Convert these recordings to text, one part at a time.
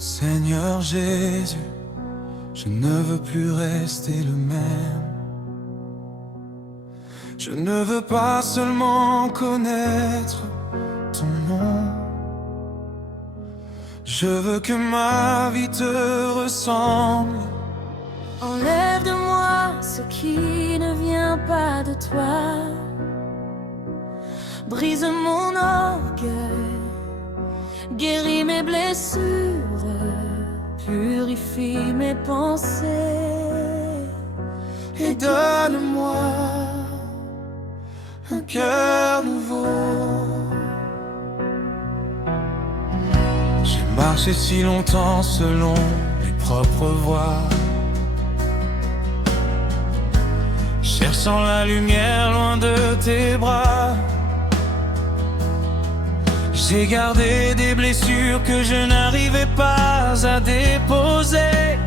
Seigneur Jésus, je ne veux plus rester le même. Je ne veux pas seulement connaître ton nom. Je veux que ma vie te ressemble. Enlève de moi ce qui ne vient pas de toi. Brise mon orgueil, guéris mes blessures, purifie mes pensées Et donne-moi un cœur nouveau. J'ai marché si longtemps selon mes propres voies, cherchant la lumière loin de tes bras. J'ai gardé des blessures que je n'arrivais pas à déposer,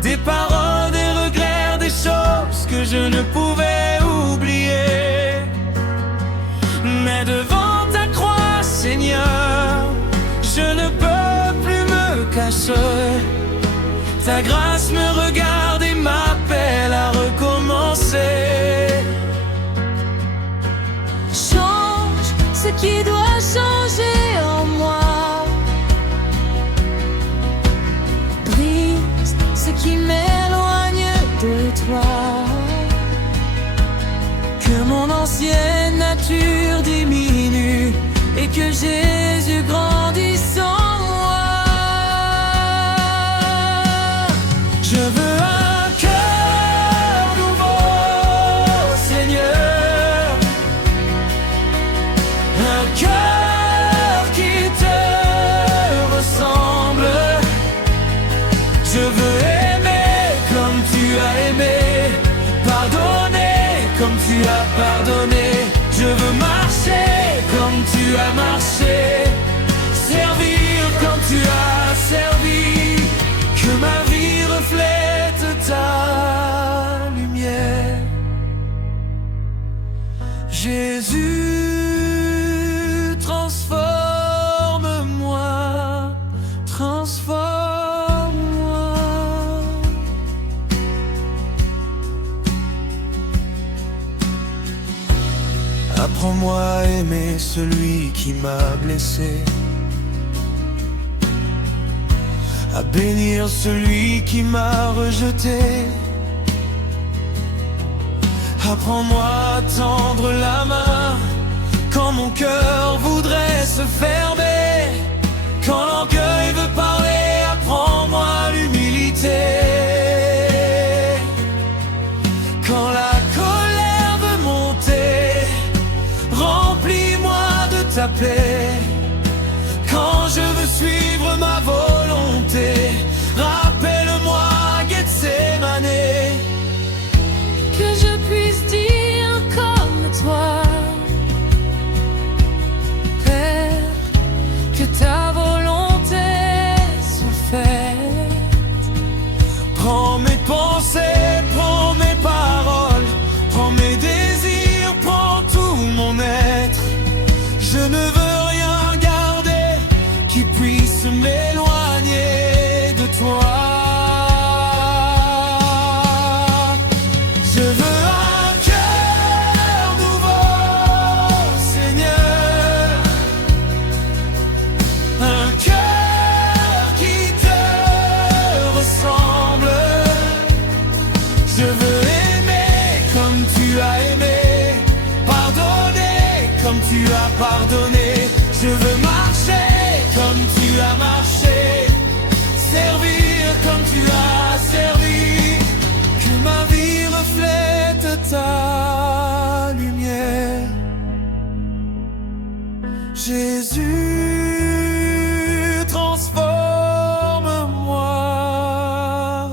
des paroles, des regrets, des choses que je ne pouvais oublier. Mais devant ta croix, Seigneur, je ne peux plus me cacher. Ta grâce me regarde et m'appelle à recommencer. Change ce qui doit changer en moi. Brise ce qui m'éloigne de toi. Que mon ancienne nature diminue et que Jésus grandisse en moi. Je veux un cœur nouveau, Seigneur, un cœur qui te ressemble. Je veux aimer comme tu as aimé, pardonner comme tu as pardonné. Je veux marcher comme tu as marché, servir comme tu as servi. Que ma vie reflète ta lumière. Jésus, transforme-moi, transforme-moi. Apprends-moi à aimer celui qui m'a blessé, à bénir celui qui m'a rejeté. Apprends-moi à tendre la main quand mon cœur voudrait se fermer. Quand l'orgueil veut parler, apprends-moi l'humilité. Quand la colère veut monter, remplis-moi de ta paix. Quand je veux suivre ma volonté, rappelle-moi Gethsemane. Que je puisse dire comme toi, Père, que ta volonté soit faite. Prends mes pensées, prends mes paroles, prends mes désirs, prends tout mon être. Je ne veux rien garder qui puisse m'éloigner de toi. Je veux un cœur nouveau, Seigneur, un cœur qui te ressemble. Je veux aimer comme tu as aimé, pardonner comme tu as pardonné. Je veux marcher comme tu as marché, servir comme tu as servi. Que ma vie reflète ta lumière. Jésus, transforme-moi.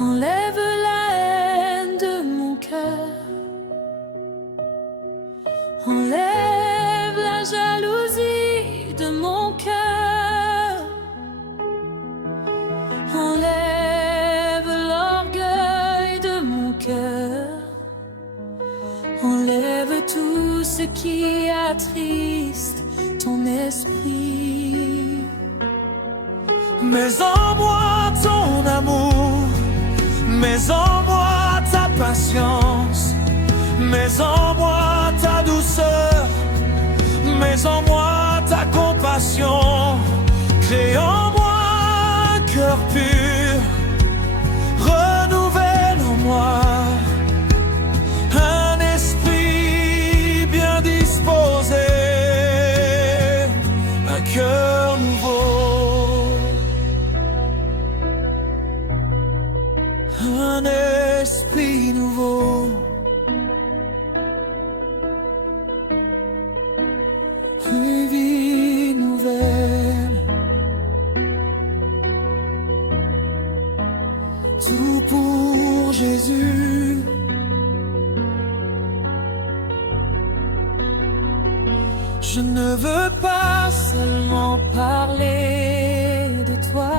Enlève la haine de mon cœur, enlève la jalousie de mon cœur. qui attriste ton esprit. Mets en moi ton amour, mets en moi ta patience, mets en moi ta douceur, mets en moi ta compassion. Crée en moi un cœur pur, renouvelle en moi un esprit bien disposé, un cœur nouveau, un esprit nouveau, une vie nouvelle. Tout pour Jésus. Je ne veux pas seulement parler de toi,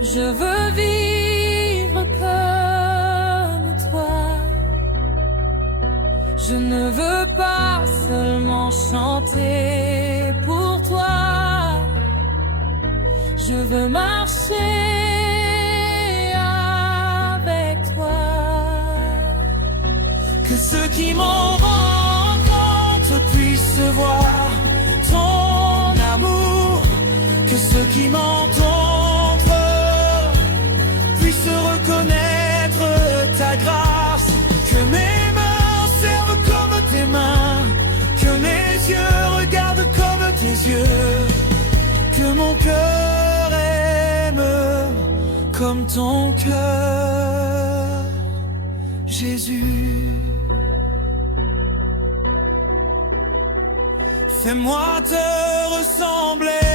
je veux vivre comme toi. Je ne veux pas seulement chanter pour toi, je veux marcher avec toi. Que ceux qui m'en rencontrent puissent voir ton amour, que ceux qui m'entendent puissent reconnaître ta grâce, que mes mains servent comme tes mains, que mes yeux regardent comme tes yeux, que mon cœur aime comme ton cœur, Jésus. Fais-moi te ressembler.